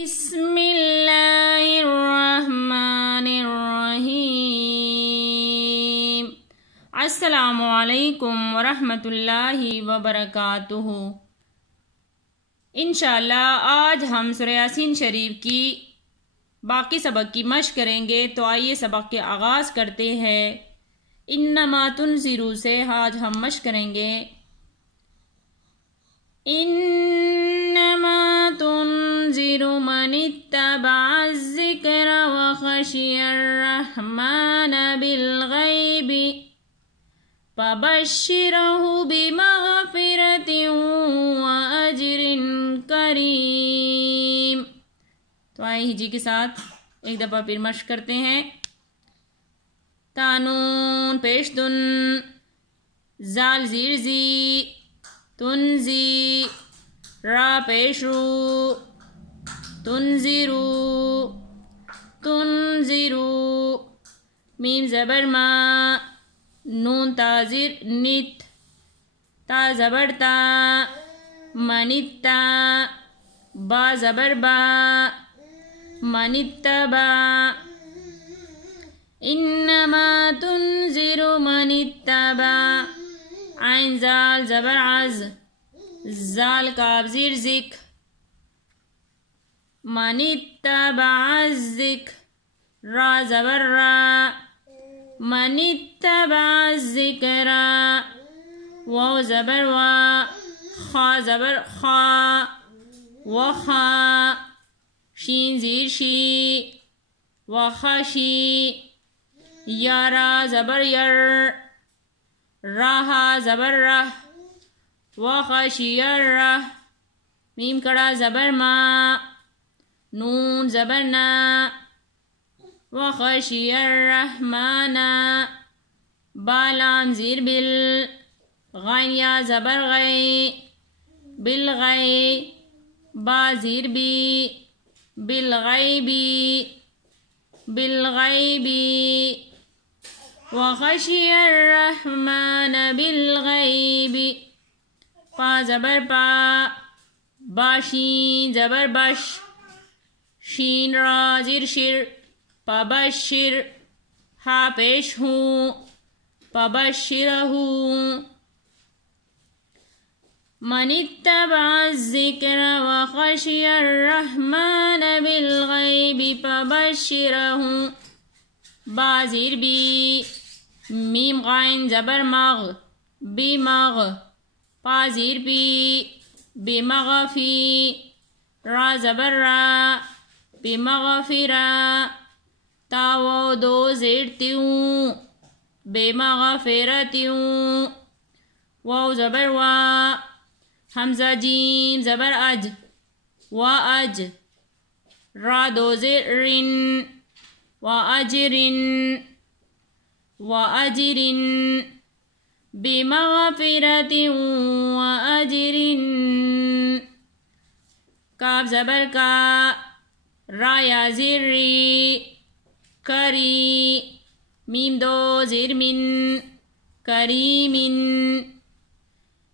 بسم اللہ الرحمن الرحیم۔ السلام علیکم ورحمۃ اللہ وبرکاتہ۔ انشاءاللہ آج ہم سورہ یاسین شریف کی باقی سبق کی مشق کریں گے، تو آئیے سبق کے آغاز کرتے ہیں۔ انما تنذر سے آج ہم مشق کریں گے۔ انما تنذر من اتبع الذکر وخشی الرحمن بالغیب فبشرہ بمغفرۃ واجر کریم۔ تو آئیے ہجی کے ساتھ ایک دفعہ پھر مشق کرتے ہیں۔ تانون پیش تن، زال زیر زی، تنزی، را پیش رو، تنذرو، تنذرو، میم زبر ما، نون تازر نت، تا زبر تا، منتا، با زبر با، منتبا۔ انما تنذر من اتبع، عین زال زبر عز، زال کاف زیر ذکر، من اتبع الذکر، را زبر را، من اتبع الذکر، واو زبر وا، خا زبر خا، وخا، شین زیر شی، وخشی، یارا زبر یر، راہا زبر رہ، وخشی الرہ، میم کڑا زبر ما، نون زبر نا، وخشی الرحمن، بالام زیر بل، غین یا زبر غی، بالغی، با زیر بی، بالغیبی، بالغیبی، وخشی الرحمن بالغیب، پا زبر پا، باشین زبر بش، شین را زیر شر، پبشر، ہا پیش ہوں، پبشرہو، من اتبع الذکر وخشی الرحمن بالغیب فبشرہو، با زیر بی، میم غین زبر مغ، بمغ، پا زیر بی، بمغفی، را زبر را، بمغفرہ، تا و دو زیر تیوں، بمغفرتیوں، واو زبر وا، حمزہ جیم زبر اج، و اج، را دو زیر رن، و اجرن، و اجرن، بمغفرت و اجرن، کاف زبر کا، را یا زیر ری، کری، میم دو زیر من، کریمن،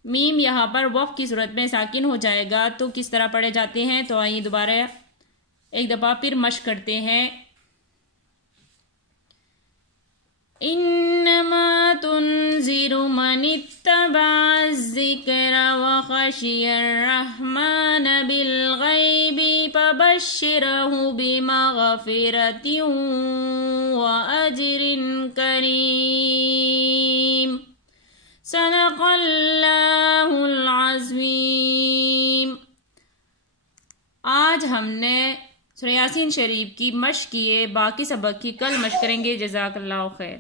میم یہاں پر وقف کی صورت میں ساکن ہو جائے گا، تو کس طرح پڑھے جاتے ہیں؟ تو آئیے دوبارہ ایک دفعہ پھر مشق کرتے ہیں۔ انما تنذر من اتبع الذکر وخشی الرحمن بالغیب فبشرہ بمغفرۃ واجر کریم۔ صدق اللہ العظیم۔ آج ہم نے سورہ یاسین شریف کی مشق کی ہے، باقی سبق کی کل مشق کریں گے۔ جزاک اللہ خیر۔